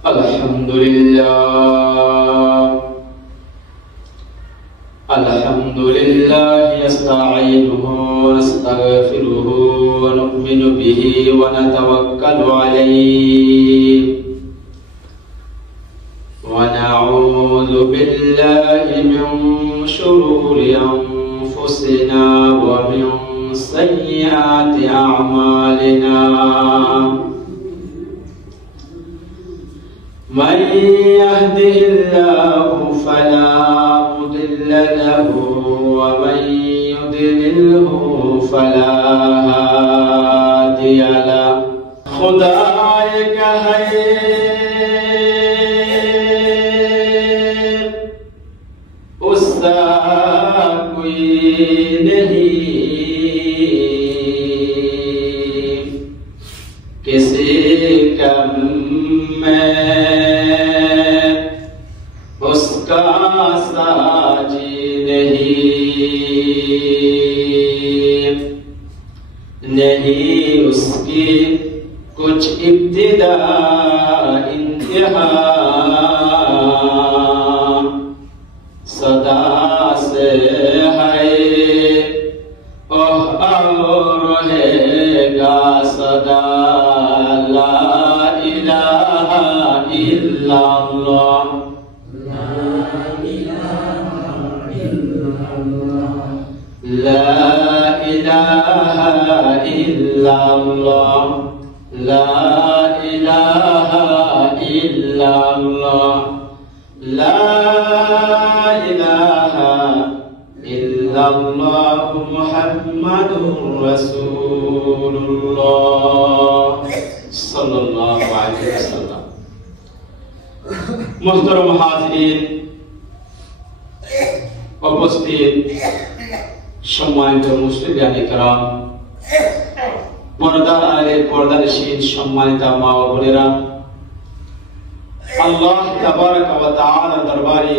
Alhamdulillah nasta'inuhu wa nastaghfiruhu wa nu'minu bihi wa natawakkalu alayhi wa na'udzu billahi min shururi anfusina wa min sayyiati a'malina. من يهده الله فلا مضل له ومن يضلله فلا هادي له खुदाए का है उसका कोई नहीं किसी कम में उसका साजी नहीं उसकी कुछ इब्तिदा इंतहा सदा से है और रहेगा सदा ला इलाहा इल्लल्लाह لا إله إلا الله لا إله إلا الله لا إله إلا الله محمد رسول الله صلى الله عليه وسلم محترم हाज़रीन उपस्थित সম্মানিত মুসলিয়ানে کرام পর্দার আড়ালে পর্দানশীল সম্মানিত মা ও বোনেরা আল্লাহ তাবারক ওয়া তাআলা দরবারে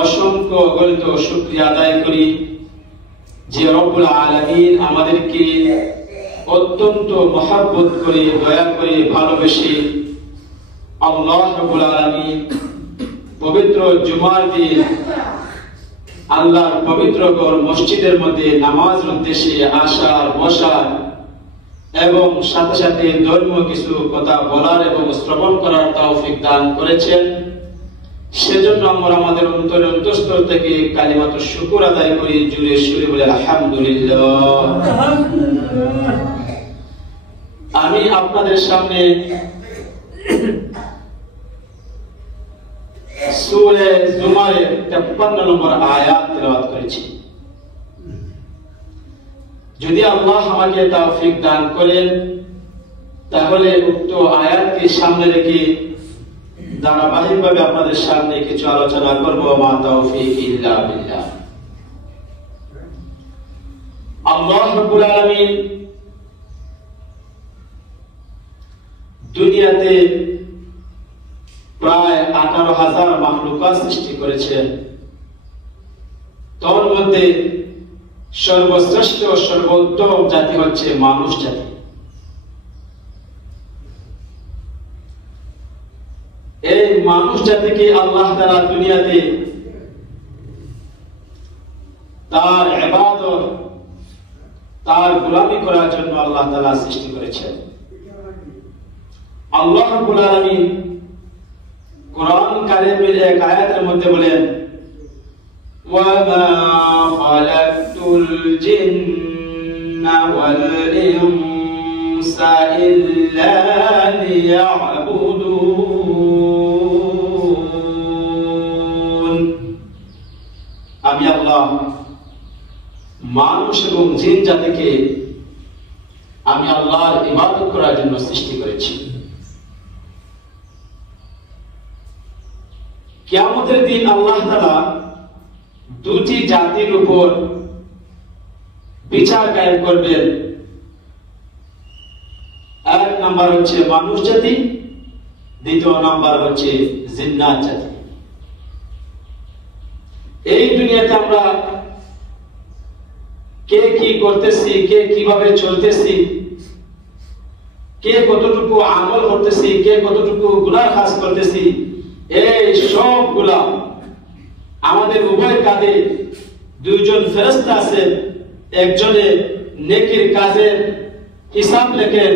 অসংখ্য অগণিত শুকরিয়া আদায় করি যে রব্বুল আলামিন আমাদেরকে অত্যন্ত মহব্বত করে দয়া করে ভালোবেসে আল্লাহ রব্বুল আলামিন পবিত্র জুমার দিন আল্লাহর পবিত্র ঘর মসজিদের মধ্যে নামাজের উদ্দেশ্যে আসার বসার এবং সাথে সাথে ধর্মীয় কিছু কথা বলার এবং শ্রবণ করার তৌফিক দান করেছেন। সেজন্য আমরা আমাদের অন্তরের অন্তঃস্থল থেকে কালিমাতুশ শুকর আদায় করি, জুড়ে সুরে বলে আলহামদুলিল্লাহ। আমি আপনাদের সামনে সূরা জুমারের 53 নম্বর আয়াত তেলাওয়াত করেছি। যদি আল্লাহ আমাকে তৌফিক দান করেন তাহলে উক্ত আয়াতকে সামনে রেখে ধারাবাহিকভাবে আপনাদের সামনে কিছু আলোচনা করব। মা তৌফিক ইল্লা বিল্লাহ। আল্লাহ রাব্বুল আলামিন দুনিয়াতে প্রায় 18,000 মাখলুকাত সৃষ্টি করেছেন। তার মধ্যে সর্বশ্রেষ্ঠ ও সর্বোত্তম জাতি হচ্ছে মানুষ জাতি। এই মানুষ জাতিকে আল্লাহ তাআলা দুনিয়াতে তার ইবাদত তার গোলামি করার জন্য আল্লাহ তাআলা সৃষ্টি করেছেন। আল্লাহ রাব্বুল আলামিন কুরআন কারীমের এক আয়াতের মধ্যে বলেন ওয়া মা খালাকতুল জিন্না ওয়াল ইনসা ইল্লা লিয়াবুদুন। আমি আল্লাহ মানুষ এবং জিন জাতিকে আমি আল্লাহর ইবাদত করার জন্য সৃষ্টি করেছি। কিয়ামতের দিন আল্লাহ তাআলা দুটি জাতির উপর বিচার কায়েম করবেন। এক নাম্বার হচ্ছে মানুষ জাতি, দ্বিতীয় নাম্বার হচ্ছে জিন্নাত জাতি। এই দুনিয়াতে আমরা কে কি করতেছি, কে কিভাবে চলতেছি, কে কতটুকু আমল করতেছি, কে কতটুকু গুনাহ কাজ করতেছি, এই সবগুলা আমাদের উভয় কাঁধে দুইজন ফেরেশতা আছে, একজনে নেকির কাজের হিসাব লেখেন,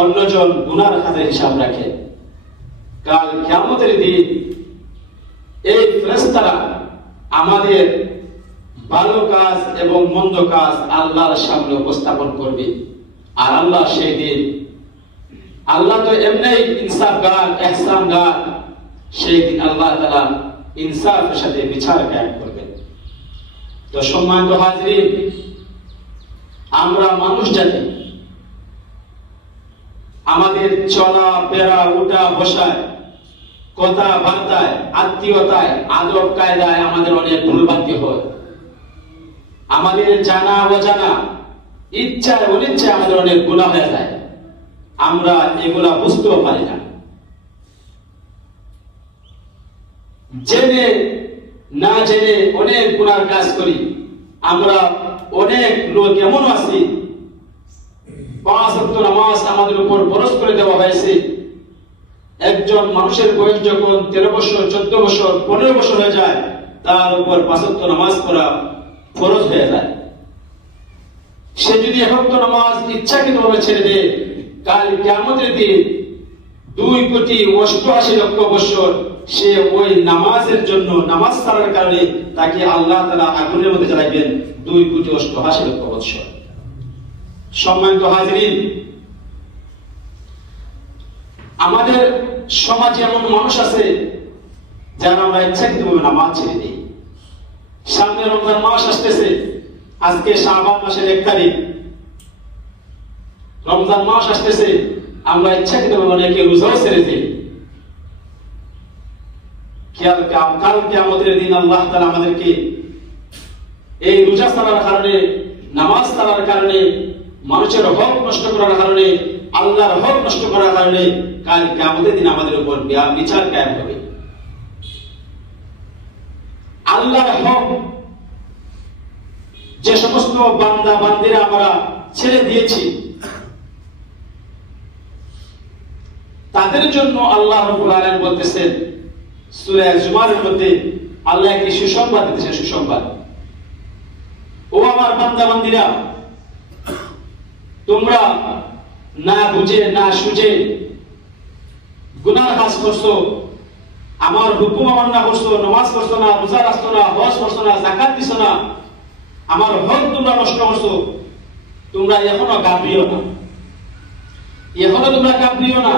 অন্যজন গুনার কাজের হিসাব রাখে। কাল কিয়ামতের দিন এই ফেরেশতারা আমাদের ভালো কাজ এবং মন্দ কাজ আল্লাহর সামনে উপস্থাপন করবে। আর আল্লাহ সেই দিন, আল্লাহ তো এমনি ইনসাফগার, ইহসানগার, সেই দিন আল্লাহ তাআলা ইনসাফের সাথে বিচার কায়েম করবেন। তো সম্মানিত হাজিরিন, আমরা মানুষ জাতি, আমাদের চলা ফেরা, উঠা বসায়, কথাবার্তায়, আত্মীয়তায়, আদব কায়দায় আমাদের অনেক ভুলভ্রান্তি হয়। আমাদের জানা অজানা, ইচ্ছায় অনিচ্ছায় আমাদের অনেক গুনাহ হয়ে যায়, আমরা এগুলা বুঝতেও পারি না। জেনে না জেনে অনেক গুনার কাজ করি। আমরা অনেক লোক এমন আছি, 5 ওয়াক্ত নামাজ আমাদের উপর ফরজ করে দেওয়া হয়েছে। একজন মানুষের বয়স যখন 13 বছর, 14 বছর, 15 বছর হয়ে যায়, তার উপর 5 ওয়াক্ত নামাজ পড়া ফরজ হয়ে যায়। সে যদি 1 ওয়াক্ত নামাজ ইচ্ছাকৃতভাবে ছেড়ে দেয়, কাল কিয়ামতের দিন 2,88,00,000 বছর সে ওই নামাজের জন্য, নামাজ ছাড়ার কারণে তাকে আল্লাহ তাআলা আগুনের মধ্যে জ্বালাবেন 2,88,00,000 বছর। সম্মানিত হাজিরিন, আমাদের সমাজে এমন মানুষ আছে যারা আমরা ইচ্ছাকৃতভাবে নামাজ ছেড়ে দিই। সামনে রমজান মাস আসতেছে, আজকে শাবান মাসের 1 তারিখ, রমজান মাস আসতেছে, আমরা ইচ্ছাকৃতভাবে অনেকে রোজাও ছেড়ে দিই। কাল কিয়ামতের দিন আল্লাহ তাআলা আমাদেরকে এই রোজা ছাড়ার কারণে, নামাজ ছাড়ার কারণে, মানুষের হক নষ্ট করার কারণে, আল্লাহর হক নষ্ট করার কারণে কাল কিয়ামতের দিন আমাদের উপর বিচার কায়েম হবে। আল্লাহর হক যে সমস্ত বান্দা বান্দিরা আমরা ছেড়ে দিয়েছি, তাদের জন্য আল্লাহ রাব্বুল আলামিন বলতেছেন সূরা জুমারের মধ্যে, আল্লাহ একটি সুসংবাদ দিতেছেন। সুসংবাদ, ও আমার বান্দা বান্দিরা, তোমরা না বুঝে না সুঝে গুনার কাজ করছো, আমার হুকুম অমান্য করছো, নামাজ পড়ছো না, রোজা রাখছো না, হজ করছো না, যাকাত দিছো না, আমার হক তোমরা নষ্ট করছো। তোমরা এখনো গাফিও না, এখনো তোমরা গাফিও না,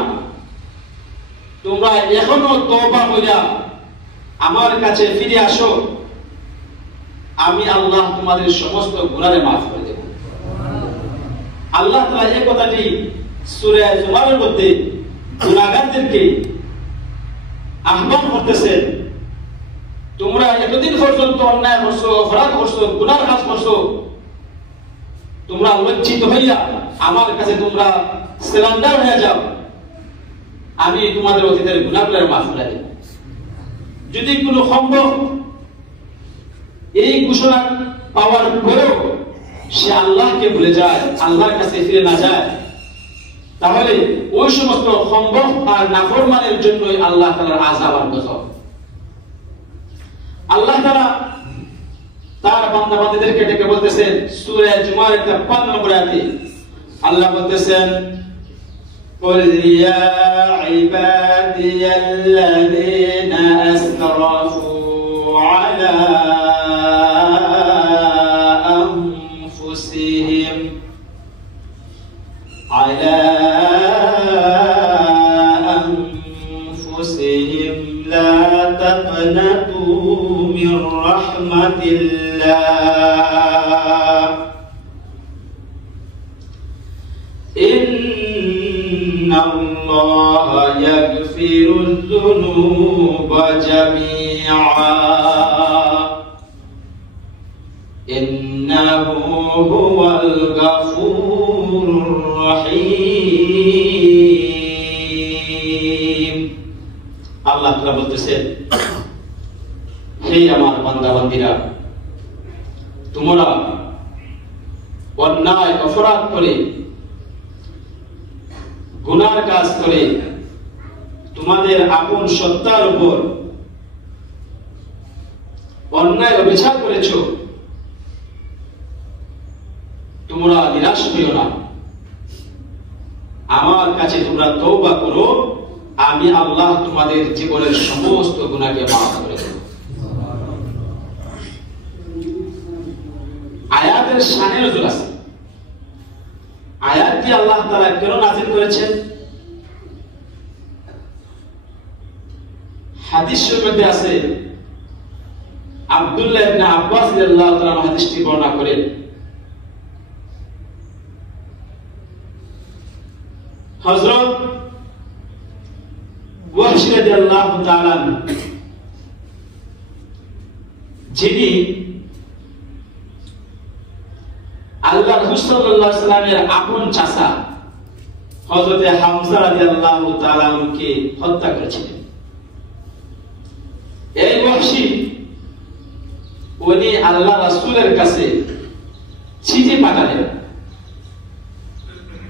তোমরা এখনো তওবা কইরা আমার কাছে ফিরে আসো, আমি আল্লাহ তোমাদের সমস্ত গুনাহ মাফ করে দেব। আল্লাহ তাআলা এই কথাটি সূরা জুমারের মধ্যে গুনাহগারদেরকে আহ্বান করতেছেন, তোমরা এতদিন পর্যন্ত অন্যায় করছো, অপরাধ করছো, গুনার কাজ করছো, তোমরা লজ্জিত হইয়া আমার কাছে তোমরা সারেন্ডার হয়ে যাও, আমি তোমাদের অতীতের গুনাহগুলো মাফ করে দেব। যদি কোনো সম্ভব এই ঘোষণা পাওয়ার পরেও সে আল্লাহকে ভুলে যায়, আল্লাহর কাছে ফিরে না যায়, তাহলে ওই সমস্ত সম্ভব আর নাফরমানের জন্যই আল্লাহ তাআলার আযাব আর গজব। আল্লাহ তাআলা তার বান্দা বান্দীদেরকে ডেকে বলতেছেন সূরা জুমারের ৫ নম্বর আয়াতে, আল্লাহ বলতেছেন, قل يا عبادي الذين أسرفوا على أنفسهم لا تقنطوا من رحمة الله إن الله يغفر الذنوب جميعا إنه هو الغفور الرحيم। আল্লাহ তাআলা বলতেছেন, হে আমার বান্দা বান্দীরা, তোমরা অন্যায় অপরাধ করে, গুনার কাজ করে তোমাদের আপন সত্তার উপর অন্যায় অবিচার করেছো, তোমরা নিরাশ হইও না, আমার কাছে তোমরা তওবা করো, আমি আল্লাহ তোমাদের জীবনের সমস্ত গুনাহকে মাফ করে দেব। আয়াতের শানে নজর আছে। আয়াতটি আল্লাহ তাআলা কেন নাযিল করেছেন? হাদিস শরীফের মধ্যে আছে, আব্দুল্লাহ ইবনে আব্বাস রাদিয়াল্লাহু তাআলা হাদিসটি বর্ণনা করেন, হযরত ওয়াহশী রাদিয়াল্লাহু তাআলা যিনি আল্লাহ রাসূল সাল্লাল্লাহু আলাইহি ওয়াসাল্লামের আপন চাচা হযরত হামজা রাদিয়াল্লাহু তাআলা কে হত্যা করেছিলেন। এই ওয়াহশী উনি আল্লাহ রাসূলের কাছে চিঠি পাঠালেন।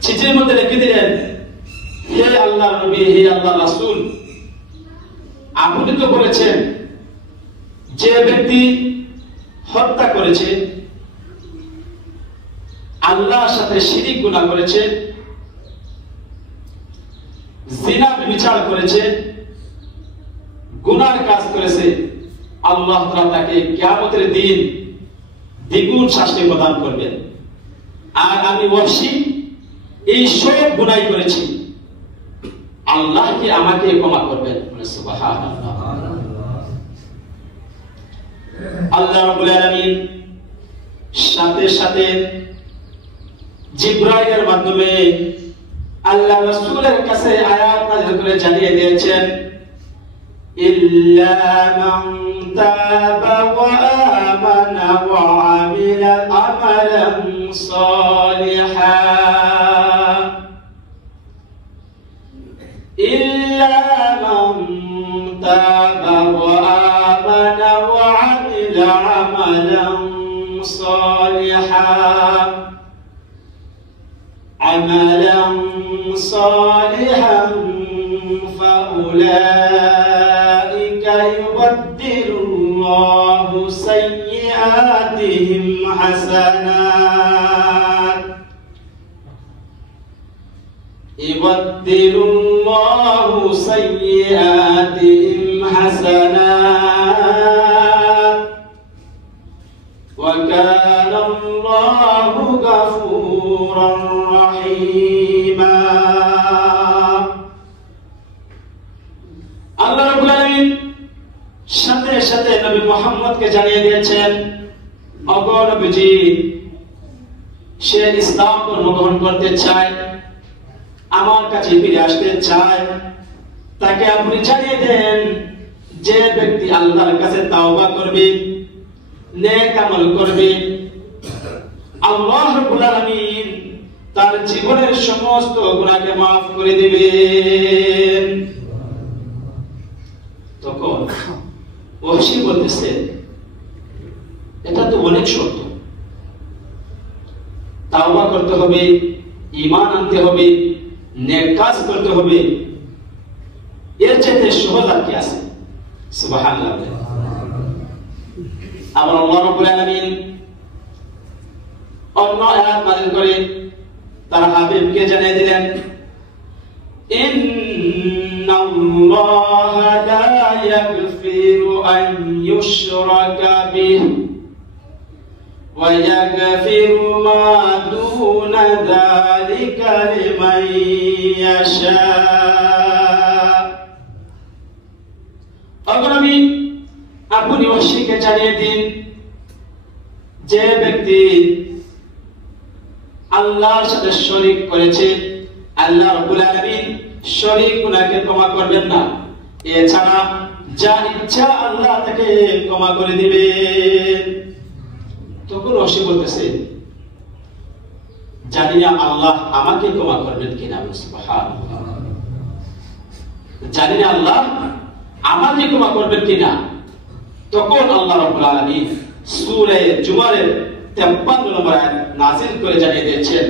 চিঠির মধ্যে লিখে দিলেন, হে আল্লাহর নবী, হে আল্লাহর রাসূল, আপনি তো বলেছেন যে ব্যক্তি হত্যা করেছে, আল্লাহর সাথে শিরিক গুনাহ করেছে, জিনা ব্যভিচার করেছে, গুনার কাজ করেছে, আল্লাহ তাআলা তাকে কিয়ামতের দিন দ্বিগুণ শাস্তি প্রদান করবেন। আর আমি ওয়াহশী এই সব গুনাহ করেছি, আল্লাহ কি আমাকে ক্ষমা করবেন? সুবহানাল্লাহ। আল্লাহ রাব্বুল আলামিন সাথে সাথে জিবরাইলের মাধ্যমে আল্লাহ রাসূলের কাছে আয়াত নাযিল করে জানিয়ে দিয়েছেন, ইল্লা মান তাবা ওয়া আমানা ওয়া আমিলা আমালান সালিহান, ইল্লা মান তাবা ওয়া আমানা ওয়া আমিলা আমালান সালিহান, عملا صالحا فأولئك يبدل الله سيئاتهم حسنات، يبدل الله سيئاتهم حسنات وكان الله غفورا رحيما। আল্লাহ রাব্বুল আলামিন সাথে সাথে নবী মুহাম্মদকে জানিয়ে দিয়েছেন, ওগো নবীজি, সে ইসলাম গ্রহণ করতে চায়, আমার কাছে ফিরে আসতে চায়, তাকে আপনি জানিয়ে দেন যে ব্যক্তি আল্লাহর কাছে তাওবা করবে, নেক আমল করবে, আল্লাহ রাব্বুল আলামিন তার জীবনের সমস্ত গুনাহকে maaf করে দিবেন। তখন ওয়াহশী বলতেছে, এটা তো অনেক শর্ত, তাওবা করতে হবে, ঈমান আনতে হবে, নেক কাজ করতে হবে, এর চাইতে সহজ আর কি আছে? সুবহানাল্লাহ। আবার আল্লাহ রাব্বুল আলামিন অন্য আয়াত নাযিল করে তার হাবিবকে জানিয়ে দিলেন, ইন্নাল্লাহা লা ইয়াগফিরু আন ইউশরাকা বিহি ওয়া ইয়াগফিরু মা দুনা যালিকা লিমান ইয়াশা। আগামী আপনি ওয়াহশীকে জানিয়ে দিন, যে ব্যক্তি আল্লাহর সাথে শরীক করেছে, আল্লাহ রাব্বুল আলামিন শরীক গুনাহকে ক্ষমা করবেন না, এছাড়া যা ইচ্ছা আল্লাহ তাকে ক্ষমা করে দিবেন। তখন ওয়াহশী বলতেছে, জানি না আল্লাহ আমাকে ক্ষমা করবেন কিনা। সুবহানাল্লাহ। জানি না আল্লাহ আমাকে ক্ষমা করবেন কিনা। তখন আল্লাহ রাব্বুল আলামিন সূরা জুমারের 53 নম্বর আয়াত নাযিল করে জানিয়ে দিয়েছেন,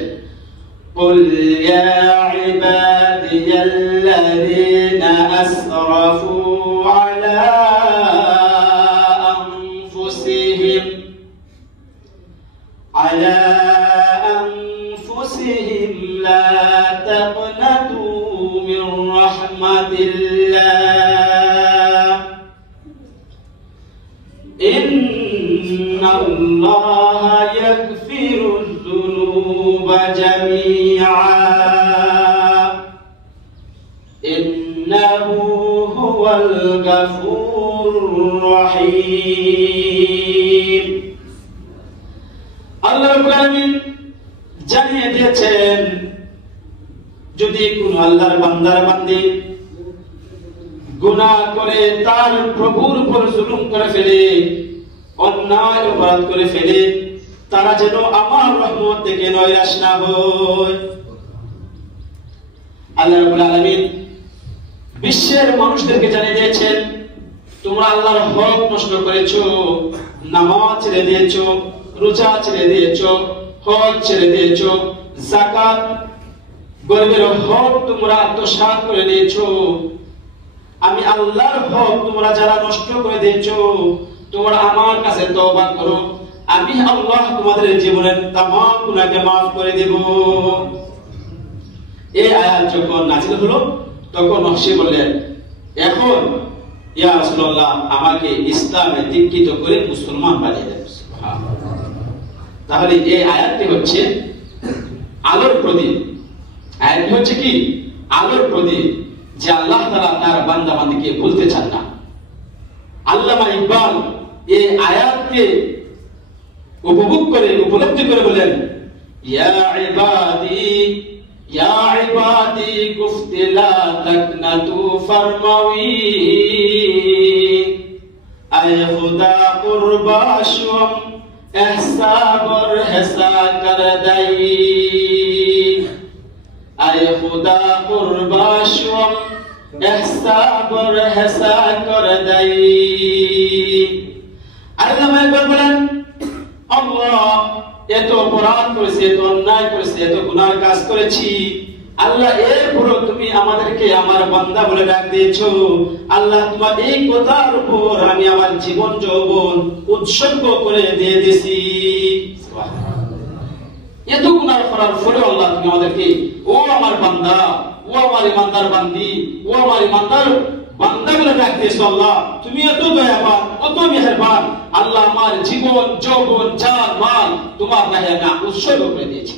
قل يا عبادي الذين أسرفوا على أنفسهم لا تقنطوا من رحمة الله إن الله يغفر الذنوب جميعا إنه هو الغفور الرحيم আল্লাহ রাব্বুল আলামিন জানিয়ে দিয়েছেন যদি কোন আল্লাহর বান্দার বান্দি গুনাহ করে তার প্রভুর উপর জুলুম করে ফেলে অন্যায় অপরাধ করে ফেলে তারা যেন আমার রহমত থেকে নৈরাশ না হয় আল্লাহ রাব্বুল আলামিন বিশ্বের মানুষদেরকে জানিয়ে দিয়েছেন তোমরা আল্লাহর হক নষ্ট করেছো নামাজ ছেড়ে দিয়েছো রোজা ছেড়ে দিয়েছো হজ ছেড়ে দিয়েছো যাকাত গরিবের হক তোমরা আত্মসাৎ করে নিয়েছো আমি আল্লাহর হক তোমরা যারা নষ্ট করে দিয়েছো তোমরা আমার কাছে তওবা করো আমি আল্লাহ তোমাদের জীবনের तमाम গুনাহকে maaf করে দেব এই আয়াত যখন নাযিল হলো তখন নকশি বললেন এখন ইয়া রাসূলুল্লাহ আমাকে ইসলামে দীক্ষিত করে মুসলমান বানিয়ে দেন সুবহানাল্লাহ তাহলে এই আয়াতটি হচ্ছে আলোর প্রদীপ আয়াতটি হচ্ছে কি আলোর প্রদীপ যে আল্লাহ তাআলা তার বান্দা বান্দীকে ভুলতে চান না আল্লামা ইকবাল এই আয়াতকে উপভোগ করে উপলব্ধি করে বলেন ইয়া ইবাদি গুফতি লা তাকনাতু ফরমাউই আয় খুদা কুরবাশুম এহসাবর হেসা কর দাই আয় খুদা কুরবাশুম এহসাবর হেসা কর দাই আল্লামা ইকবাল বলেন আল্লাহ এত অপরাধ করেছি এত অন্যায় করেছি এত গুনার কাজ করেছি আল্লাহ এরপরও তুমি আমাদেরকে আমার বান্দা বলে ডাক দিয়েছো আল্লাহ তোমার এই কথার উপর আমি আমার জীবন যৌবন উৎসর্গ করে দিয়ে দিয়েছি এত গুনার করার পরেও আল্লাহ তুমি আমাদেরকে ও আমার বান্দা ও আমার ইমানদার বান্দি ও আমার ইমানদার বান্দা বলে ডাক দিয়েছো আল্লাহ তুমি এত দয়াবান কত মেহেরবান আল্লাহ আমার জীবন যৌবন জান মাল তোমার নামে আমি উৎসর্গ করে দিয়েছি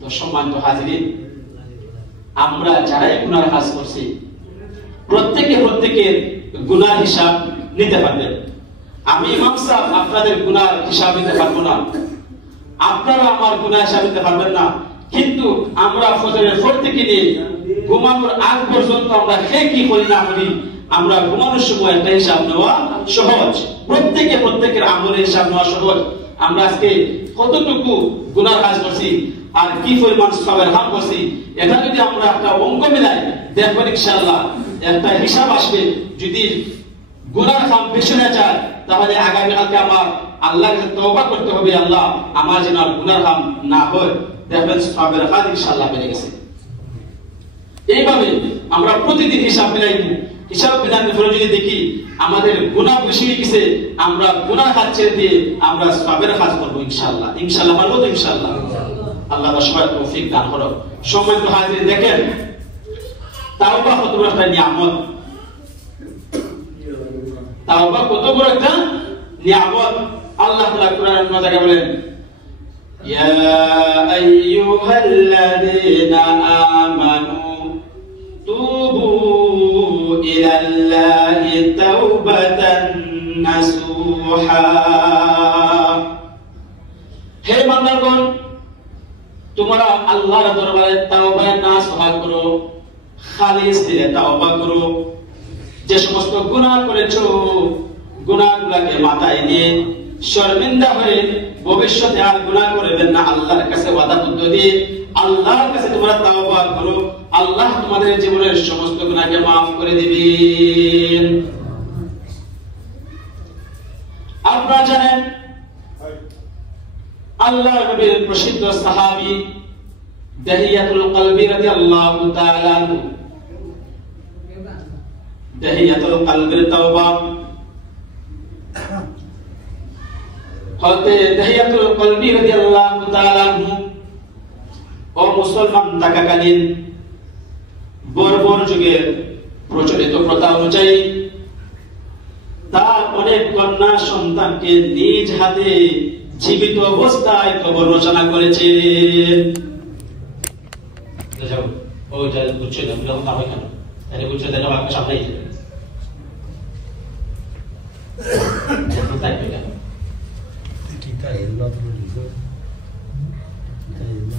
তো সম্মানিত হাজিরিন আমরা যারাই গুনার কাজ করছি প্রত্যেকের গুনার হিসাব নিতে পারবেন আমি ইমাম সাহেব আপনাদের গুনার হিসাব নিতে পারবো না আপনারা আমার গুনার হিসাব নিতে পারবেন না কিন্তু আমরা ফজরের পর থেকে নিয়ে ঘুমানোর আগ পর্যন্ত আমরা কি করি না করি আমরা ঘুমানোর সময় একটা হিসাব নেওয়া সহজ প্রত্যেকের আমলের হিসাব নেওয়া সহজ আমরা আজকে কতটুকু গুনার কাজ করছি আর কি পরিমাণ সওয়াবের হাম করছি এটা যদি আমরা একটা অঙ্ক মিলাই দেখবেন ইনশাআল্লাহ একটা হিসাব আসবে যদি গুনার কাম বেশি হয়ে যায় তাহলে আগামী কালকে আমার আল্লাহর কাছে তওবা করতে হবে আল্লাহ আমার যেন আর গুনার কাম না হয় দেখবেন সওয়াবের হাত ইনশাআল্লাহ বেড়ে গেছে এইভাবে আমরা প্রতিদিন হিসাব মিলাই হিসাব মিলানোর পরে যদি দেখি আমাদের গুনাহ বেশি হয়ে গেছে আমরা গুনাহ কাজ ছেড়ে দিয়ে আমরা সওয়াবের কাজ করব ইনশাআল্লাহ পারবো তো ইনশাআল্লাহ আল্লাহ সবাই তৌফিক দান করো সম্মানিত হাজির দেখেন তাওবা কত বড় একটা নিয়ামত তাওবা কত বড় একটা নিয়ামত আল্লাহ তাআলা কোরআনের মধ্যে বলেন ইয়া আইয়ুহাল্লাযীনা আমানু তুবু ইলাল্লাহি তাওবাতান নাসুহা হে বান্দাগণ তোমরা আল্লাহর দরবারে তাওবা নাসুহা করো খালিস দিলে তাওবা করো যে সমস্ত গুনাহ করেছো গুনাহগুলোকে মাথায় নিয়ে শর্মিন্দা হয়ে ভবিষ্যতে আর গুনাহ করবেন না আল্লাহর কাছে ওয়াদাবদ্ধ দিয়ে আল্লাহর কাছে তোমরা তাওবা করো আল্লাহ তোমাদের জীবনের সমস্ত গুনাহকে maaf করে দিবেন আপনারা জানেন আল্লাহর নবীর প্রসিদ্ধ সাহাবী দাহিয়াতুল কলবি রাদিয়াল্লাহু তাআলা আনহু, দাহিয়াতুল কলবির তাওবা। হযরত দাহিয়াতুল কলবি রাদিয়াল্লাহু তাআলা আনহু ও মুসলমান থাকাকালীন বর্বর যুগের প্রচলিত প্রথা অনুযায়ী তার অনেক কন্যা সন্তানকে নিজ হাতে জীবিত অবস্থায় কবর রচনা করেছেন। ও যা বুঝছে না যখন তাবে কেন তাহলে বুঝছে দেন আপনার সামনেই যাবে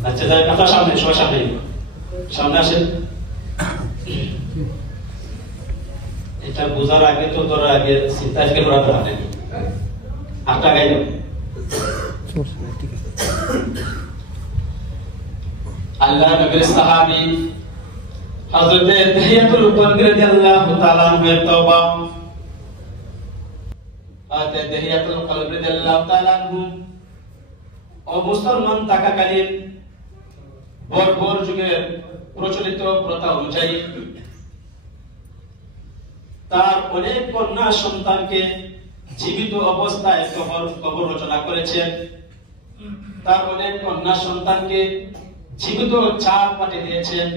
আচ্ছা যাই আপনার সামনে, সবার সামনে সামনে আসেন। এটা বোঝার আগে তো তোর আগে চিন্তা করা দরকার, আটটা গাইল। আল্লাহ নবীর সাহাবী হযরত দাহিয়াতুল কলবি রাদিয়াল্লাহু তাআলা আনহুর তওবা। হযরত দাহিয়াতুল কলবি রাদিয়াল্লাহু তাআলা আনহু ও মুসলমান থাকাকালীন বর্বর যুগের প্রচলিত প্রথা অনুযায়ী তার অনেক কন্যা সন্তানকে জীবিত অবস্থায় কবর রচনা করেছেন। তার অনেক কন্যা সন্তানকে জীবিত চার পাটে দিয়েছেন।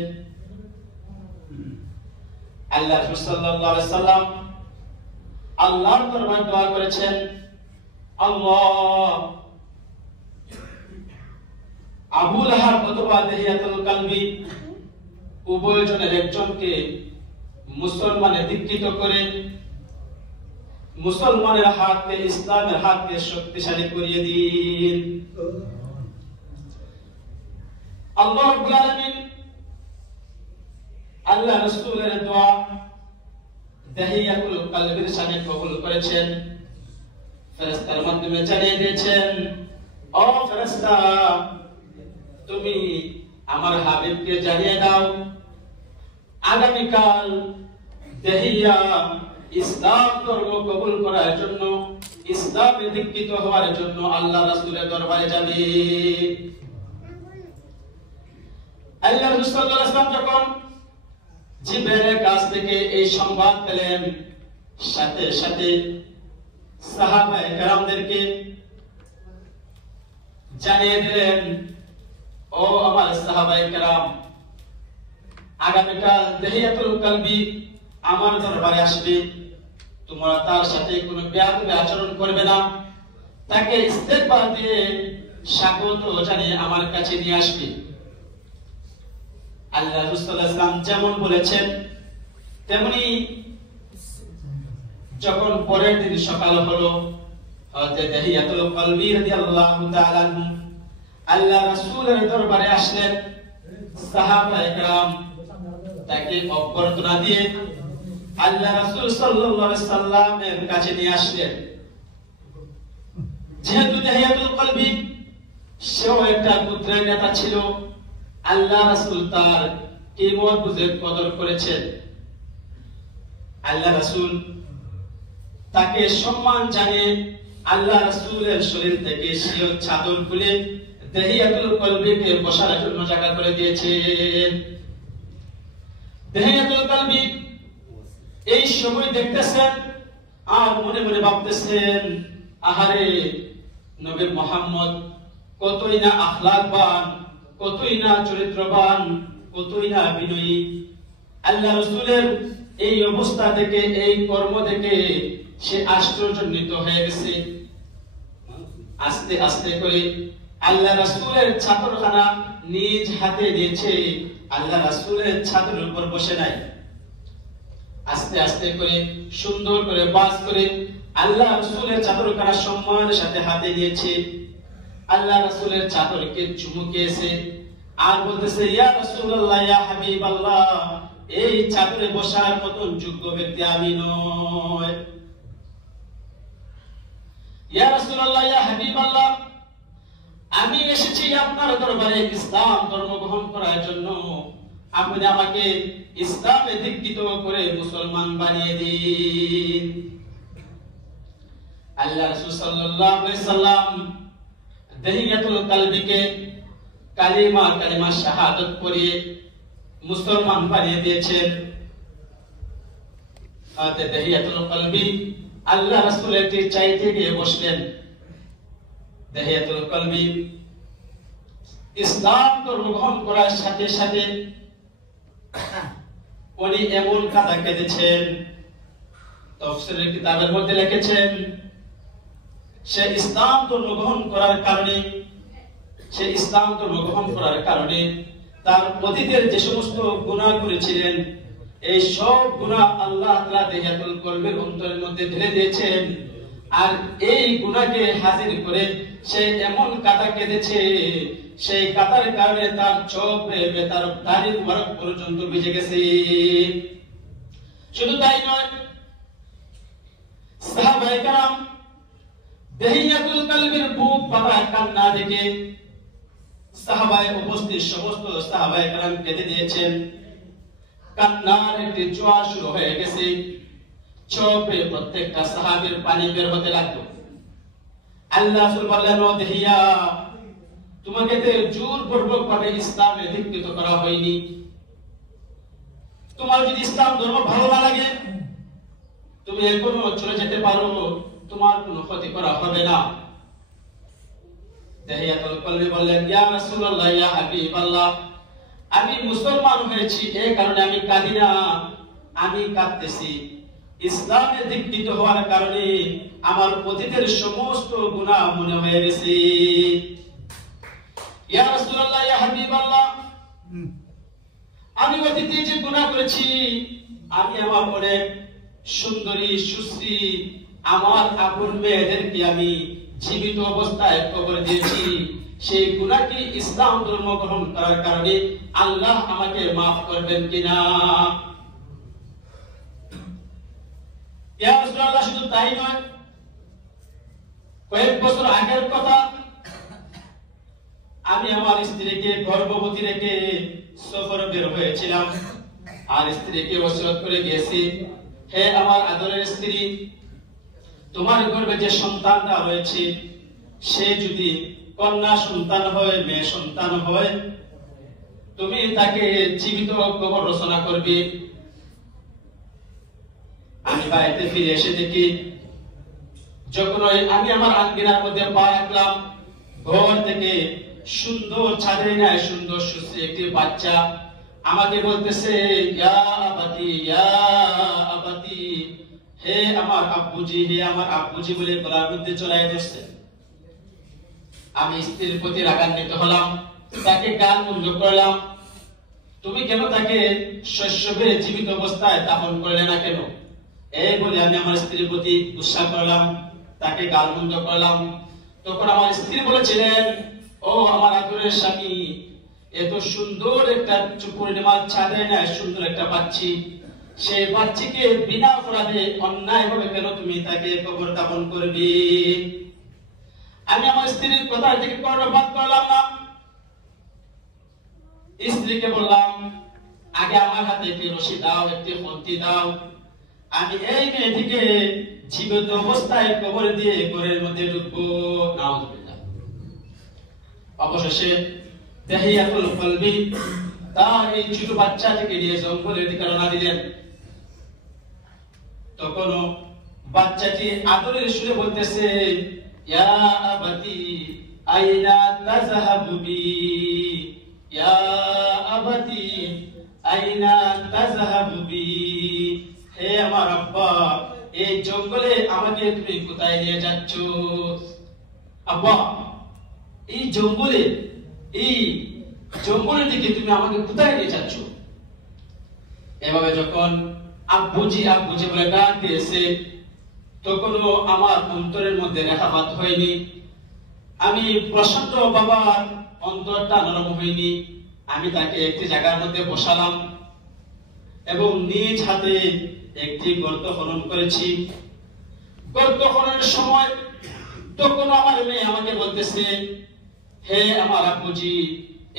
আল্লাহ রাসূল সাল্লাল্লাহু আলাইহি সাল্লাম আল্লাহর দরবারে দোয়া করেছেন, আল্লাহ আবু লাহাব অথবা দাহিয়াতুল কলবি উভয়জনের একজনকে মুসলমানে দীক্ষিত করে মুসলমানের হাতকে, ইসলামের হাতকে শক্তিশালী করিয়ে দিন। আল্লাহ রাব্বুল আলামিন আল্লাহ রাসূলের দোয়া দাহিয়াতুল কলবির শানে কবুল করেছেন। ফেরেশতার মাধ্যমে জানিয়ে দিয়েছেন, ও ফেরেশতা তুমি আমার হাবিবকে জানিয়ে দাও আগামীকাল দাহিয়া ইসলাম ধর্ম কবুল করার জন্য, ইসলামে দীক্ষিত হওয়ার জন্য আল্লাহ রাসূলের দরবারে যাবে। আল্লাহ রাসূল সাল্লাল্লাহু আলাইহি ওয়াসাল্লাম যখন জিবরাইলের কাছ থেকে এই সংবাদ পেলেন, সাথে সাথে সাহাবায়ে কেরামদেরকে জানিয়ে দিলেন, ও আমার সাহাবায়ে কেরাম, আগামীকাল দাহিয়াতুল কলবি আমার দরবারে আসবে, তোমরা তার সাথে কোনো বেয়াদবি আচরণ করবে না, তাকে ইস্তেকবাল দিয়ে স্বাগত জানিয়ে আমার কাছে নিয়ে আসবে। আল্লাহ রাসূল সাল্লাল্লাহু আলাইহি ওয়াসাল্লাম যেমন বলেছেন তেমনি যখন পরের দিন সকাল হলো, হযরত দাহিয়াতুল কলবি রাদিয়াল্লাহু তাআলা আনহু আল্লাহ রাসূলের দরবারে আসলেন। সাহাবায়ে কেরাম তাকে অভ্যর্থনা দিয়ে আল্লাহ রাসূল সাল্লাল্লাহু আলাইহি সাল্লামের কাছে নিয়ে আসলেন। যেহেতু দাহিয়াতুল কলবি সেও একটা পুত্রের নেতা ছিল, আল্লাহ রাসূল তার কিমত বুঝে কদর করেছেন। আল্লাহ রাসূল তাকে সম্মান জানিয়ে আল্লাহ রাসূলের শরীর থেকে শিয়র চাদর খুলে দাহিয়াতুল কলবিকে বসার জন্য জায়গা করে দিয়েছেন। দাহিয়াতুল কলবি এই সময় দেখতেছেন আর মনে মনে ভাবতেছেন, আহারে নবী মুহাম্মদ কতই না আখলাকবান, কতই না চরিত্রবান, কতই না বিনয়ী। আল্লাহ রাসূলের এই অবস্থা দেখে, এই কর্ম দেখে সে আশ্চর্যান্বিত হয়ে গেছে। আস্তে আস্তে করে আল্লাহ রাসূলের চাদরখানা নিজ হাতে নিয়েছে, আল্লাহ রাসূলের চাদরের উপর বসে নাই। আস্তে আস্তে করে সুন্দর করে বাস করে আল্লাহ রাসূলের চাদরখানা সম্মানের সাথে হাতে নিয়েছে। আল্লাহ রাসূলের চাদরকে চুমুকেছে আর বলতেছে, ইয়া রাসূলুল্লাহ, ইয়া হাবিবাল্লাহ, এই চাদরে বসার মতন যোগ্য ব্যক্তি আমি নই। ইয়া রাসূলুল্লাহ, ইয়া হাবিবাল্লাহ, আমি এসেছি আপনার দরবারে ইসলাম ধর্ম গ্রহণ করার জন্য, আপনি আমাকে ইসলামে দীক্ষিত করে মুসলমান বানিয়ে দিন। আল্লাহ রাসূল সাল্লাল্লাহু আলাইহি সাল্লাম দাহিয়াতুল কলবিকে কালিমা শাহাদাত পড়ে মুসলমান বানিয়ে দিয়েছেন। হাতে তাহিয়াতুল কলবি আল্লাহ রাসূলের চাইতে গিয়ে বসলেন। তাহিয়াতুল কলবি ইসলাম গ্রহণ করার সাথে সাথে উনি এমন কাঁদা কেঁদেছেন, তাফসীরের কিতাবের মধ্যে লিখেছেন সে ইসলাম গ্রহণ করার কারণে তার অতীতের যে সমস্ত গুনাহ করেছিলেন এই সব গুনাহ আল্লাহ তাআলা তাহিয়াতুল কলবের অন্তরের মধ্যে ঢেলে দিয়েছেন। আর এই গুনাহকে হাজির করে সে এমন কাঁদা কেঁদেছে, সেই কাঁদার কারণে তার চোখ বেয়ে তার দাড়ি মুবারক পর্যন্ত ভিজে গেছে। শুধু তাই নয়, সাহাবায়ে কেরাম তাহিয়াতুল কলবের বুক ফাটা কান্না দেখে সাহাবায়ে উপস্থিত সমস্ত সাহাবায়ে কেরাম কেঁদে দিয়েছেন। কান্নার একটি জোয়ার শুরু হয়ে গেছে। চোখে প্রত্যেকটা সাহাবীর পানি বের হতে লাগলো। আল্লাহ রাসূল বললেন, ও দেহিয়া, তোমাকে তো জোরপূর্বক ভাবে ইসলামে দীক্ষিত করা হয়নি। তোমার যদি ইসলাম ধর্ম ভালো না লাগে তুমি এখনো চলে যেতে পারো, তোমার কোনো ক্ষতি করা হবে না। তাহিয়াতুল কলবি বললেন, ইয়া রাসূলুল্লাহ, ইয়া হাবিবাল্লাহ, আমি মুসলমান হয়েছি এই কারণে আমি কাঁদি না, আমি কাঁদতেছি ইসলামে দীক্ষিত হওয়ার কারণে আমার অতীতের সমস্ত গুনাহ মনে হয়ে গেছে। ইয়া রাসূলুল্লাহ, ইয়া হাবিবাল্লাহ, আমি অতীতে যে গুনাহ করেছি, আমি আমার অনেক সুন্দরী সুশ্রী আমার আপন মেয়েদেরকে আমি জীবিত অবস্থায় কবর দিয়েছি, সেই গুনাহকে ইসলাম ধর্ম গ্রহণ করার কারণে আল্লাহ আমাকে মাফ করবেন কিনা? ইয়া রাসূলুল্লাহ, শুধু তাই নয়, কয়েক বছর আগের কথা, আমি আমার স্ত্রীকে গর্ভবতী রেখে সফরে বের হয়েছিলাম। আর স্ত্রীকে ওসিয়ত করে গেছি, হে আমার আদরের স্ত্রী, তোমার গর্ভে যে সন্তানটা রয়েছে সে যদি কন্যা সন্তান হয়, মেয়ে সন্তান হয়, তুমি তাকে জীবিত কবর রচনা করবে। আমি বাড়িতে ফিরে এসে দেখি যখন আমি আমার আঙ্গিনার মধ্যে পা রাখলাম, ঘর থেকে সুন্দর ছাদের ন্যায় সুন্দর সুশ্রী একটি বাচ্চা আমাকে বলতেছে, ইয়া আবাতি, ইয়া আবাতি, হে আমার আব্বুজি, হে আমার আব্বুজি বলে গলার মধ্যে জড়ায় ধরছে। আমি স্ত্রীর প্রতি রাগান্বিত হলাম, তাকে গাল বন্ধ করলাম, তুমি কেন তাকে শৈশবে জীবিত অবস্থায় দাফন করলে না কেন? এই বলে আমি আমার স্ত্রীর প্রতি গুসা করলাম, তাকে গাল বন্ধ করলাম। তখন আমার স্ত্রী বলেছিলেন, ও আমার আদরের স্বামী, এত সুন্দর একটা পূর্ণিমার ছাদে নেয় সুন্দর একটা বাচ্চি, সেই বাচ্চিকে বিনা অপরাধে অন্যায় ভাবে কেন তুমি তাকে কবর দাফন করবে? আমি আমার স্ত্রীর কথা থেকে কর্ণপাত করলাম না। স্ত্রীকে বললাম, আগে আমার হাতে একটি রশি দাও, একটি খন্তি দাও, আমি এই মেয়েটিকে জীবিত অবস্থায় কবর দিয়ে ঘরের মধ্যে ঢুকবো। নাউযুবিল্লাহ। অবশেষে তাহিয়াতুল কলবি তার এই ছোট বাচ্চাটিকে নিয়ে জঙ্গলের দিকে রওনা দিলেন। তখন বাচ্চাটি আদরের সুরে বলতেছে, ইয়া আবাতি আইনা তাযহাবু বি, ইয়া আবাতি আইনা তাযহাবু বি, হে আমার আব্বা, এই জঙ্গলে আমাকে তুমি কোথায় নিয়ে যাচ্ছ? আব্বা, এই জঙ্গলের দিকে তুমি আমাকে কোথায় নিয়ে যাচ্ছ? এভাবে যখন আব্বুজি আব্বুজি বলে ডাক দিয়েছে, তখনও আমার অন্তরের মধ্যে রেখাপাত হয়নি। আমি প্রশান্ত বাবার অন্তরটা নরম হয়নি। আমি তাকে একটি জায়গার মধ্যে বসালাম এবং নিজ হাতে একটি গর্ত খনন করেছি। গর্ত খননের সময় তখন আমার মেয়ে আমাকে বলতেছে, হে আমার আব্বুজি,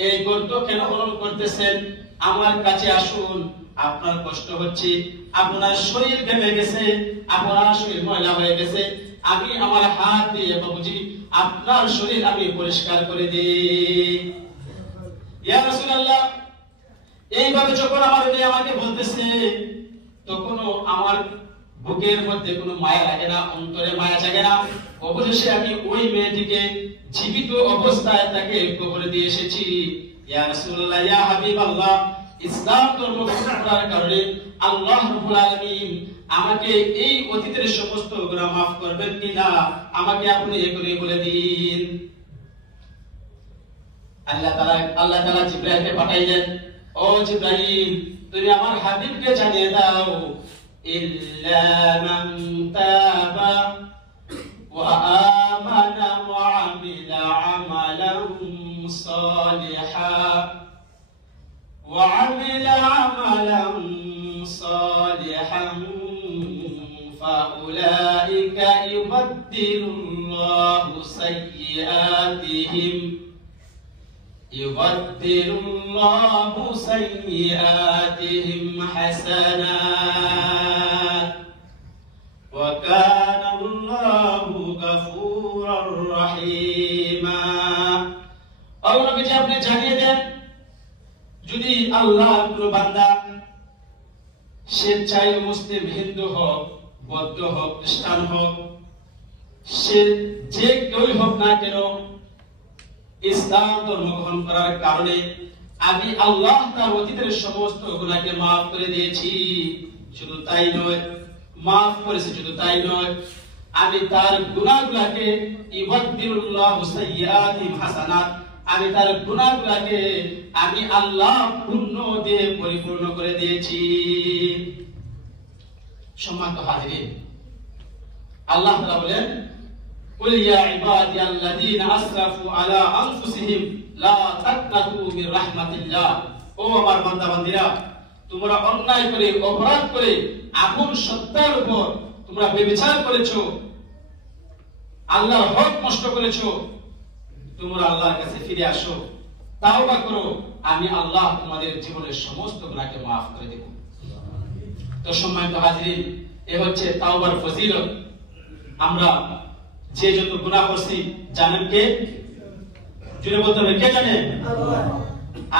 এই গর্ত কেন খনন করতেছেন? আমার কাছে আসুন, আপনার কষ্ট হচ্ছে, আপনার শরীর ঘেমে গেছে, আপনার শরীর ময়লা হয়ে গেছে, আমি আমার হাত দিয়ে বাবুজি আপনার শরীর আমি পরিষ্কার করে দিই। ইয়া রাসূলুল্লাহ, এইভাবে যখন আমার মেয়ে আমাকে বলতেছে, তখন আমার বুকের মধ্যে কোনো মায়া লাগে না, অন্তরে মায়া জাগে না। অবশেষে আমি ওই মেয়েটিকে জীবিত অবস্থায় তাকে কবরে দিয়ে এসেছি। ইয়া রাসূলুল্লাহ, ইয়া হাবিবাল্লাহ, ইসলাম ধর্ম গ্রহণ করার কারণে আল্লাহ রাব্বুল আলামিন আমাকে এই অতীতের সমস্ত গুনাহ মাফ করবেন কিনা আমাকে আপনি এগুলি বলে দিন। আল্লাহ তাআলা জিবরাইলকে পাঠাইলেন, ও জিবরাইল, তুমি আমার হাবিবকে জানিয়ে দাও, ইল্লা মান তাবা ওয়া আমানা ওয়া আমিলা আমালান সালিহান وعمل عملا صالحا فأولئك يبدل الله سيئاتهم حسنات وكان الله غفورا رحيما। और नबी जी आपने জানিয়ে দেন, যদি আল্লাহর কোন বান্দা সে চাই মুসলিম, হিন্দু হোক, বৌদ্ধ হোক, খ্রিস্টান হোক, সে যে কেউই হোক না কেন, ইসলাম ধর্ম গ্রহণ করার কারণে আমি আল্লাহ তার অতীতের সমস্ত গুনাহকে মাফ করে দিয়েছি। শুধু তাই নয়, মাফ করেছি শুধু তাই নয়, আমি তার গুনাহগুলোকে ইবাদদিলুল্লাহু সাইয়্যাতিহিম হাসানাত, আমি তার গুনাহগুলোকে আমি আল্লাহ পুণ্য দিয়ে পরিপূর্ণ করে দিয়েছি। সম্মানিত হাজিরিন, আল্লাহ তাআলা বলেন, কুল ইয়া ইবাদিয়াল্লাযীনা আসরাফু আলা আনফুসিহিম লা তাকনাতু মির রাহমাতিল্লাহ, ও আমার বান্দা-বান্দীরা, তোমরা অন্যায় করে, অপরাধ করে, আপন সত্তার উপর তোমরা ব্যভিচার করেছো, আল্লাহর হক নষ্ট করেছো, তোমরা আল্লাহর কাছে ফিরে আসো, তাওবা করো, আমি আল্লাহ তোমাদের জীবনের সমস্ত গুনাহকে maaf করে দেব। তো সম্মানিত হাজিরিন, এই হচ্ছে তাওবার ফজিলত। আমরা যে যত গুনাহ করছি জানেন কে? জুড়ে বলতে হবে, কে জানেন? আল্লাহ।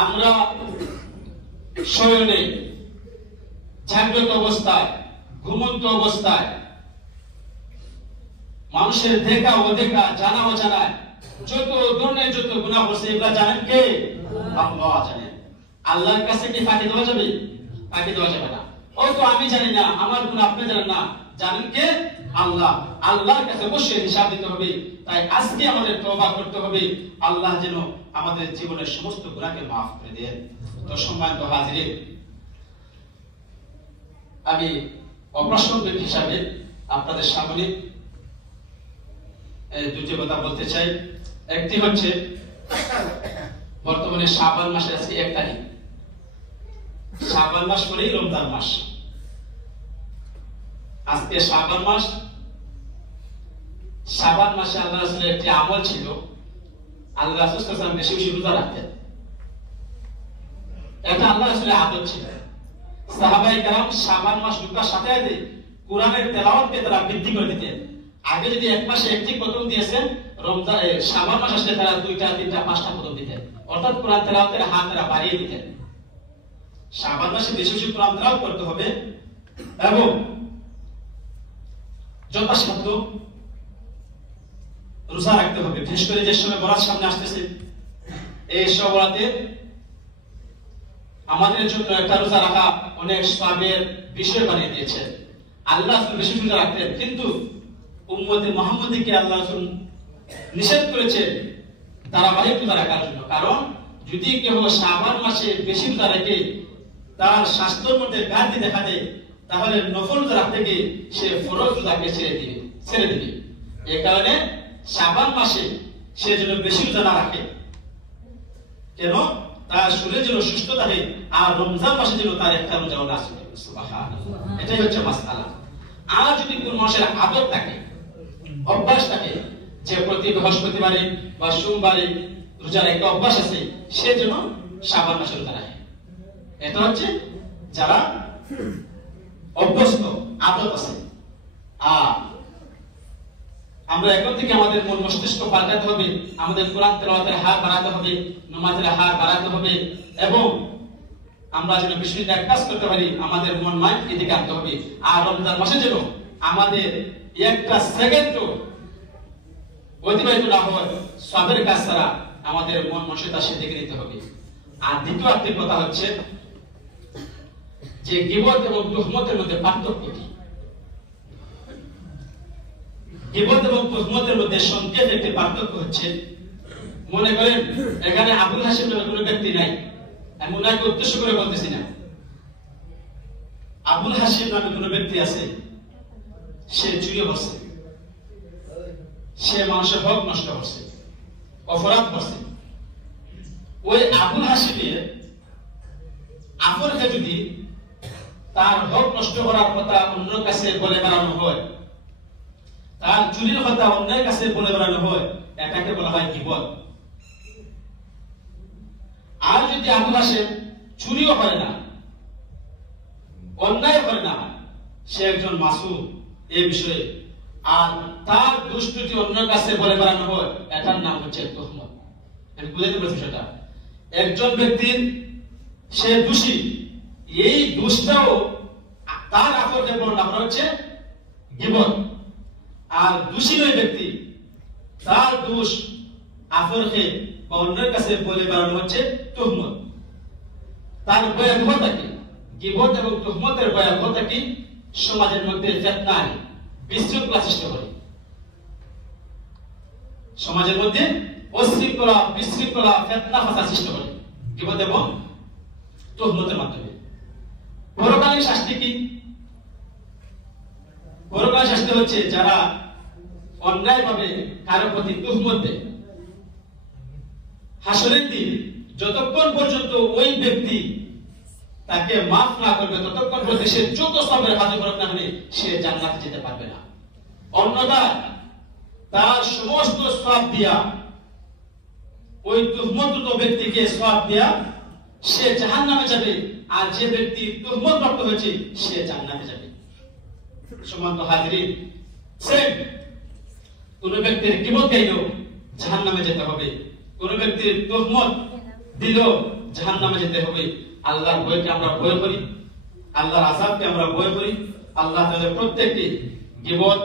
আমরা শয়নে, জাগ্রত অবস্থায়, ঘুমন্ত অবস্থায়, মানুষের দেখা অদেখা, জানা অজানায় যত ধরনের যত গুনাহ করছে, এগুলা জানেন কে? আল্লাহ জানেন। আল্লাহর কাছে কি ফাঁকি দেওয়া যাবে? ফাঁকি দেওয়া যাবে না। ও তো আমি জানি না, আমার গুনাহ আপনি জানেন না, জানেন কে? আল্লাহ। আল্লাহর কাছে অবশ্যই হিসাব দিতে হবে। তাই আজকে আমাদের তওবা করতে হবে, আল্লাহ যেন আমাদের জীবনের সমস্ত গুনাহকে maaf করে দেন। তো সম্মানিত হাজিরিন, আমি অপ্রাসঙ্গিক হিসাবে আপনাদের সামনে দুটি কথা বলতে চাই। একটি হচ্ছে, বর্তমানে শাবান মাসে আজকে 1 তারিখ, শাবান মাস পরেই রমজান মাস। আজকে শাবান মাস। শাবান মাসে আল্লাহ রাসূলের একটি আমল ছিল, আল্লাহ রাসূল সাল্লাল্লাহু আলাইহি ওয়াসাল্লাম বেশি বেশি রোজা রাখতেন। এটা আল্লাহ রাসূলের আদত ছিল। সাহাবায়ে কেরাম শাবান মাস ঢোকার সাথে সাথে কোরআনের তেলাওয়াতকে তারা বৃদ্ধি করে দিতেন। আগে যদি এক মাসে একটি খতম দিয়েছেন, রমজান শাবান মাস আসলে তারা 2টা 3টা 5টা খতম দিতেন, অর্থাৎ কোরআন তেলাওয়াতের হাত তারা বাড়িয়ে দিতেন। শাবান মাসে বেশি বেশি কোরআন তেলাওয়াত করতে হবে এবং যথাসাধ্য রোজা রাখতে হবে। বিশেষ করে যে সময় বরাত সামনে আসতেছে, এই সবরাতে আমাদের জন্য একটা রোজা রাখা অনেক সওয়াবের বিষয় বানিয়ে দিয়েছে। আল্লাহ রাসূল বেশি রোজা রাখতেন, কিন্তু উম্মতে মুহাম্মাদীকে আল্লাহ রাসূল নিষেধ করেছেন ধারাবাহিক রোজা রাখার জন্য। কারণ যদি কেউ শাবান মাসে বেশি রোজা রাখে, তার স্বাস্থ্যের মধ্যে ঘাটতি দেখা দেয়, তাহলে নফল রোজা রাখতে গিয়ে সে ফরজ রোজাকে ছেড়ে দিবে। এই কারণে শাবান মাসে সে যেন বেশি রোজা না রাখে, কেন? তার শরীর যেন সুস্থ থাকে, আর রমজান মাসে যেন তার একটা রোজা না আসে। সুবহানাল্লাহ, এটাই হচ্ছে মাসআলা। আর যদি কোন মানুষের আদত থাকে, অভ্যাস থাকে, যে প্রতি বৃহস্পতিবারে বা সোমবারে রোজার একটা অভ্যাস আছে, সে যেন শাবান মাসে রোজা রাখে। এটা হচ্ছে যারা অভ্যস্ত, আদত আছে। আমরা এখন থেকে আমাদের মন মস্তিষ্ক পাল্টাতে হবে, আমাদের কোরআন তেলাওয়াতের হার বাড়াতে হবে, নামাজের হার বাড়াতে হবে, এবং আমরা যেন বিষয়টা কাজ করতে পারি, আমাদের মন মাইন্ড এদিকে আনতে হবে। আর রমজান মাসে যেন আমাদের একটা সেকেন্ডও অতিবাহিত না হয় সবের কাজ ছাড়া, আমাদের মন মানসিকতা সেদিকে নিতে হবে। আর দ্বিতীয় একটি কথা হচ্ছে যে গীবত এবং তুহমতের মধ্যে পার্থক্য কি? গীবত এবং তুহমতের মধ্যে সংক্ষেপ একটি পার্থক্য হচ্ছে, মনে করেন এখানে আবুল হাশিম নামে কোনো ব্যক্তি নাই, আমি ওনাকে উদ্দেশ্য করে বলতেছি না, আবুল হাশিম নামে কোনো ব্যক্তি আছে, সে চুরি করছে, সে মানুষের হক নষ্ট করছে, অপরাধ করছে। ওই আবুল হাশিমের আপনকে যদি তার হক নষ্ট করার কথা অন্য কাছে বলে বেড়ানো হয়, তার চুরির কথা অন্যের কাছে বলে বেড়ানো হয়, এটাকে বলা হয় গীবত। আর যদি আবুল হাশিম চুরিও করে না, অন্যায় করে না, সে একজন মাসুম এই বিষয়ে, আর তার দোষ যদি অন্যের কাছে বলে বেড়ানো হয়, এটার নাম হচ্ছে তুহমত। আমি বুঝাইতে পারছি সেটা। একজন ব্যক্তির সে দোষী, এই দোষটাও তার আপনকে বর্ণনা করা হচ্ছে গীবত। আর দোষী ওই ব্যক্তি, তার দোষ আপনকে বা অন্যের কাছে বলে বেড়ানো হচ্ছে তুহমত। তার ভয়াবহতা কি? গীবত এবং তুহমতের ভয়াবহতা কি? সমাজের মধ্যে ফিতনা, বিশৃঙ্খলা সৃষ্টি করে, সমাজের মধ্যে অশৃঙ্খলা, বিশৃঙ্খলা, ফিতনা ফাসাদ সৃষ্টি করে গীবত এবং তুহমতের মাধ্যমে। পরকালীন শাস্তি কি? পরকালীন শাস্তি হচ্ছে যারা অন্যায়ভাবে কারো প্রতি তুহমত দেয়, হাসরের দিন যতক্ষণ পর্যন্ত ওই ব্যক্তি তাকে মাফ না করবে, ততক্ষণ পর্যন্ত সে যত সবের হাতে করুক না হলে সে জান্নাতে যেতে পারবে না। অন্যথা তার সমস্ত সওয়াব দিয়া ওই তুহমতযুক্ত ব্যক্তিকে সওয়াব দিয়া সে জাহান্নামে যাবে, আর যে ব্যক্তি তুহমত প্রাপ্ত হয়েছে সে জান্নাতে যাবে। সম্মানিত হাজিরিন, সেম কোন ব্যক্তির গীবত গাইলেও জাহান্নামে যেতে হবে, কোন ব্যক্তির তুহমত দিলেও জাহান্নামে যেতে হবে। আল্লাহর ভয়কে আমরা ভয় করি, আল্লাহর আযাবকে আমরা ভয় করি। আল্লাহ তাআলা প্রত্যেককে গীবত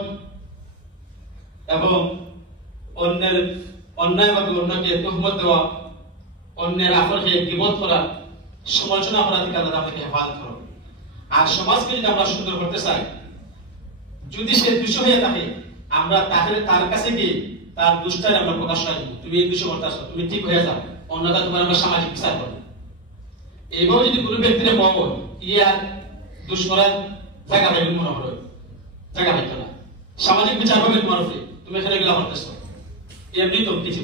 এবং অন্যের অন্যায়ভাবে অন্যকে তুহমত দেওয়া, অন্যের আপনকে গীবত করা, সমালোচনা করা থেকে আল্লাহ আমাদেরকে হেফাজত করুন। আর সমাজকে যদি আমরা সুন্দর করতে চাই, যদি সে দোষী হয়ে থাকে, আমরা তার কাছে গিয়ে তার দোষটাই আমরা প্রকাশ করি, তুমি এই দোষী করতেছ, তুমি ঠিক হয়ে যাও, অন্যথা তোমার আমরা সামাজিক বিচার করবো। এইভাবে যদি কোনো ব্যক্তিকে পাবো, ইয়ার দোষ করার জায়গা পাইবে মনে হয়, জায়গা পাইতো না, সামাজিক বিচার হবে তোমার উপরে, তুমি এখানে এগুলা করতেছ, এমনি তো কিছু।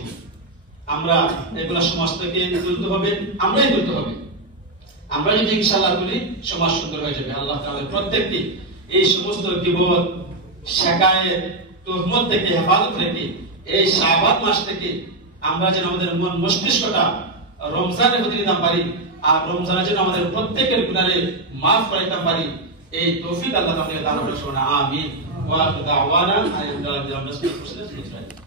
আমরা এগুলা সমাজ থেকে তুলতে হবে, আমরাই তুলতে হবে। আমরা যদি ইনশাআল্লাহ তুলি, সমাজ সুন্দর হয়ে যাবে। আল্লাহ তাআলা প্রত্যেককে এই সমস্ত গীবত, শিকায়েত, তুহমত থেকে হেফাজত রেখে এই শাবান মাস থেকে আমরা যেন আমাদের মন মস্তিষ্কটা রমজানের প্রতি নিতে পারি, আর রমজানের জন্য আমাদের প্রত্যেকের গুনাহে মাফ করাইতে পারি, এই তৌফিক আল্লাহ তাআলা দান করুন। আমিন। ওয়া আখিরু দাওয়ানা আলহামদুলিল্লাহি রাব্বিল আলামিন।